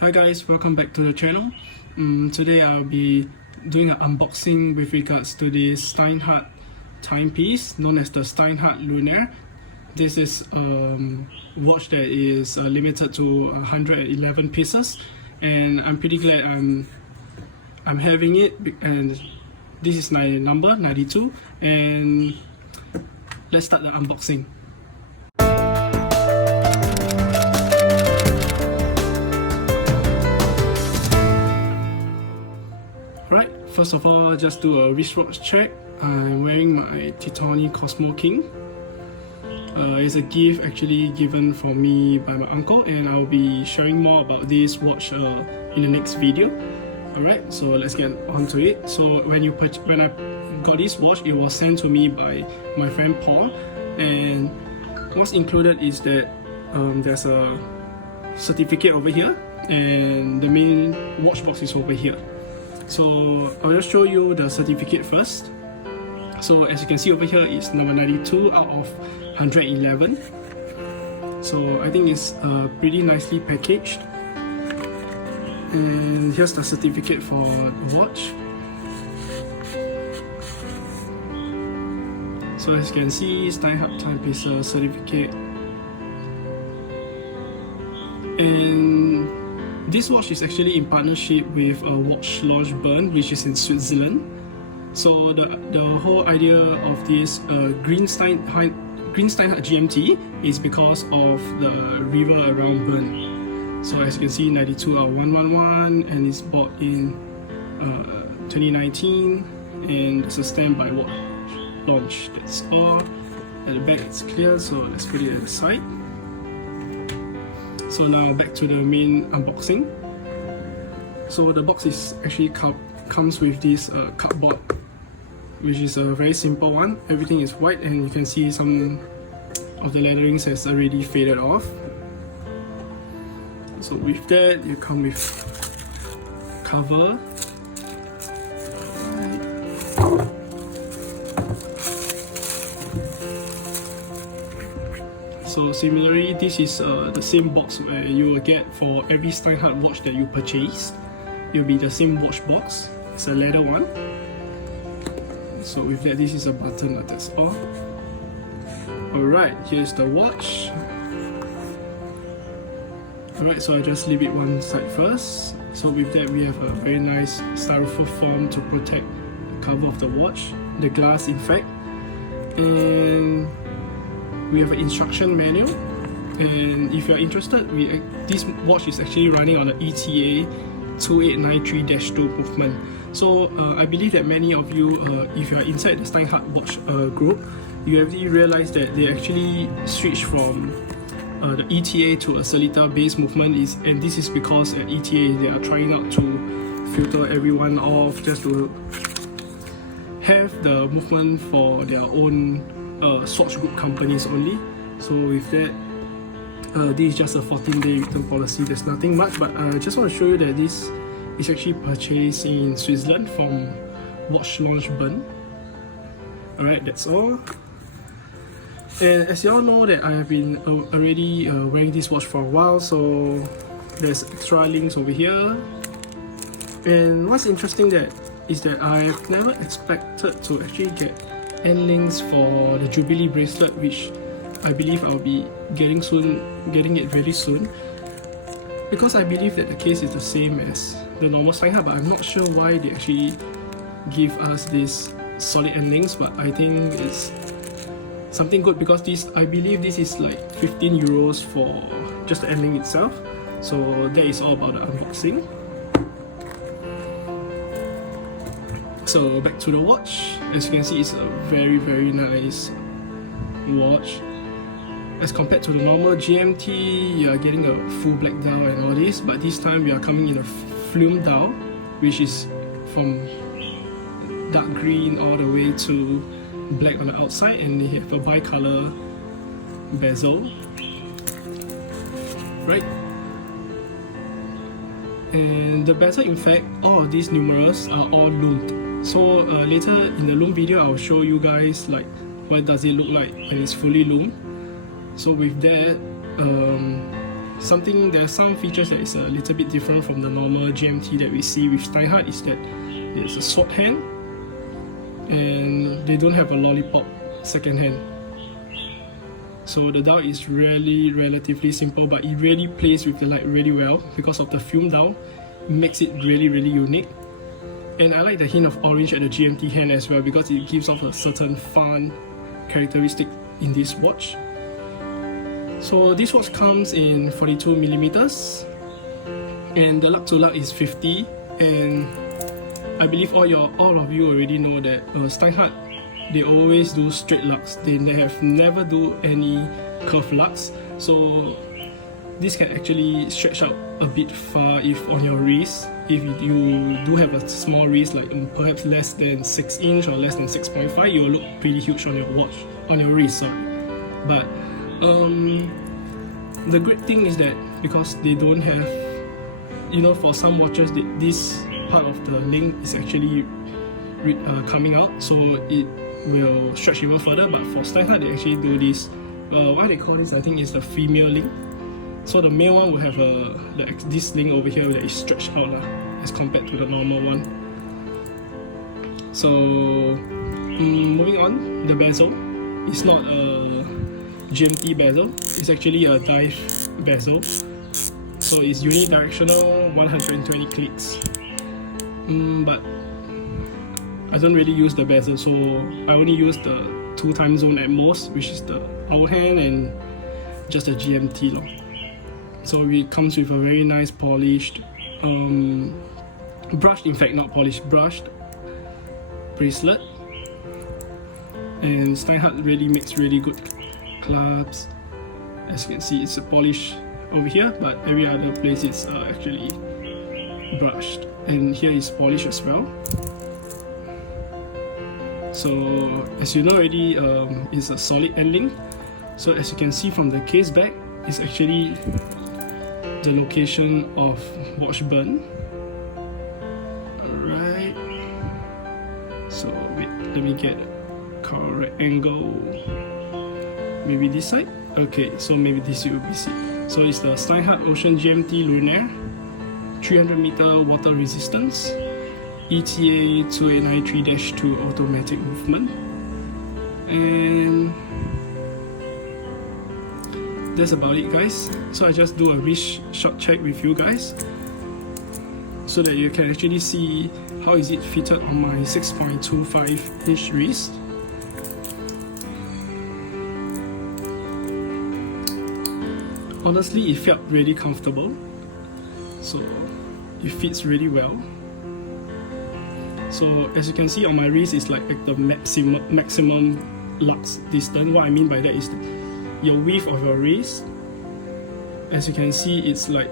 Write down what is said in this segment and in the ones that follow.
Hi guys, welcome back to the channel. Today I'll be doing an unboxing with regards to this Steinhart timepiece known as the Steinhart Lunaare. This is a watch that is limited to 111 pieces, and I'm pretty glad I'm having it, and this is my number 92, and let's start the unboxing. Right, first of all, just do a wristwatch check. I'm wearing my Titani Cosmo King. It's a gift actually given for me by my uncle, and I'll be sharing more about this watch in the next video. Alright, so let's get on to it. So when I got this watch, it was sent to me by my friend Paul, and what's included is that there's a certificate over here, and the main watch box is over here. So I'll just show you the certificate first. So as you can see over here, it's number 92 out of 111. So I think it's pretty nicely packaged. And here's the certificate for the watch. So as you can see, Steinhart timepiece certificate. And this watch is actually in partnership with a watch launch Bern, which is in Switzerland. So the whole idea of this green Steinhart GMT is because of the river around Bern. So as you can see, 92 out of 111, and it's bought in 2019, and it's a standby watch launch. That's all. At the back it's clear, so let's put it at the side. So now back to the main unboxing. So the box is actually comes with this cardboard, which is a very simple one. Everything is white, and you can see some of the letterings has already faded off. So with that, you come with cover. So similarly, this is the same box where you will get for every Steinhart watch that you purchase. It will be the same watch box. It's a leather one. So with that, this is a button, that's all. Alright, here's the watch. Alright, so I just leave it one side first. So with that, we have a very nice styrofoam foam to protect the cover of the watch, the glass in fact. And we have an instruction manual, and if you're interested, this watch is actually running on the ETA 2893-2 movement. So I believe that many of you, if you're inside the Steinhart watch group, you have realized that they actually switched from the ETA to a Celita based movement, and this is because at ETA they are trying not to filter everyone off, just to have the movement for their own Swatch Group companies only. So with that, this is just a 14-day return policy. There's nothing much, but I just want to show you that this is actually purchased in Switzerland from Watch Launch Bern. Alright, that's all. And as you all know that I have been already wearing this watch for a while, so there's extra links over here. And what's interesting is that I have never expected to actually get end links for the Jubilee bracelet, which I believe I'll be getting it very soon, because I believe that the case is the same as the normal Steinhart, but I'm not sure why they actually give us this solid end links. But I think it's something good, because I believe this is like 15 euros for just the end link itself. So that is all about the unboxing. So back to the watch. As you can see, it's a very nice watch. As compared to the normal GMT, you are getting a full black dial and all this, but this time we are coming in a flume dial, which is from dark green all the way to black on the outside, and they have a bicolor bezel, right? And the bezel, in fact, all of these numerals are all loomed. So later in the loom video, I'll show you guys like what does it look like when it's fully loomed. So with that, There are some features that is a little bit different from the normal GMT that we see with Steinhart is that it's a sword hand and they don't have a lollipop second hand. So the dial is really relatively simple, but it really plays with the light really well because of the film dial. It makes it really unique. And I like the hint of orange at the GMT hand as well because it gives off a certain fun characteristic in this watch. So this watch comes in 42mm and the lug to lug is 50, and I believe all of you already know that Steinhart, they always do straight lugs. They have never do any curved lugs. So this can actually stretch out a bit far if on your wrist. If you do have a small wrist, like perhaps less than 6 inch or less than 6.5, you will look pretty huge on your watch, on your wrist, sorry. But the great thing is that because they don't have, for some watches, this part of the link is actually coming out, so it will stretch even further. But for Steinhart, they actually do this, what they call this, I think is the female link. So the male one will have this link over here that is stretched out as compared to the normal one. So moving on, the bezel is not a GMT bezel, it's actually a dive bezel. So it's unidirectional, 120 clicks. But I don't really use the bezel, so I only use the 2 time zone at most, which is the hour hand and just the GMT long. So it comes with a very nice polished, brushed, in fact not polished, brushed bracelet. And Steinhart really makes really good clasps. As you can see, it's a polish over here, but every other place it's actually brushed. And here is polished as well. So as you know already, it's a solid end link. So as you can see from the case back, it's actually the location of watch burn. Alright, so wait, let me get correct angle. Maybe this side? Okay, so maybe this you will be see. So it's the Steinhart Ocean GMT Lunaare, 300-meter water resistance, ETA 2893-2 automatic movement, and that's about it, guys. So I just do a wrist shot check with you guys so that you can actually see how is it fitted on my 6.25 inch wrist. Honestly, it felt really comfortable, so it fits really well. So as you can see on my wrist, it's like the maximum lux distance. What I mean by that is your width of your wrist. As you can see, it's like,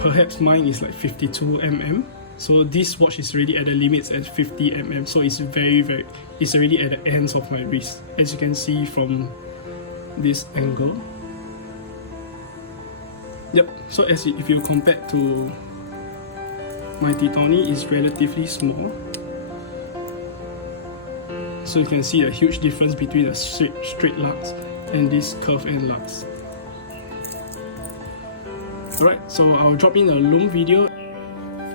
perhaps mine is like 52 mm. So this watch is already at the limits at 50 mm. So it's it's already at the ends of my wrist, as you can see from this angle. Yep, so if you compare to my Titoni, is relatively small. So you can see a huge difference between a straight lux and this curved end lux. Alright, so I'll drop in a Lume video.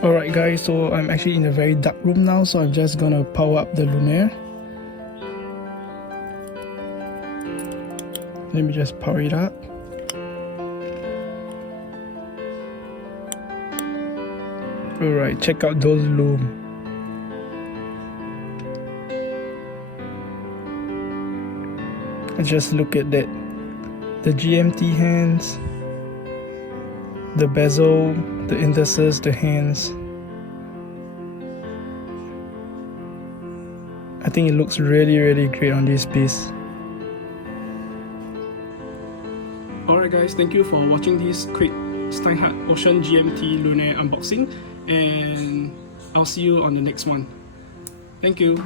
Alright guys, so I'm actually in a very dark room now, so I'm just gonna power up the Lunaare. Let me just power it up. Alright, check out those Lume. Just look at that. The GMT hands, the bezel, the indices, the hands. I think it looks really great on this piece. Alright guys, thank you for watching this quick Steinhart Ocean GMT Lunaare unboxing, and I'll see you on the next one. Thank you.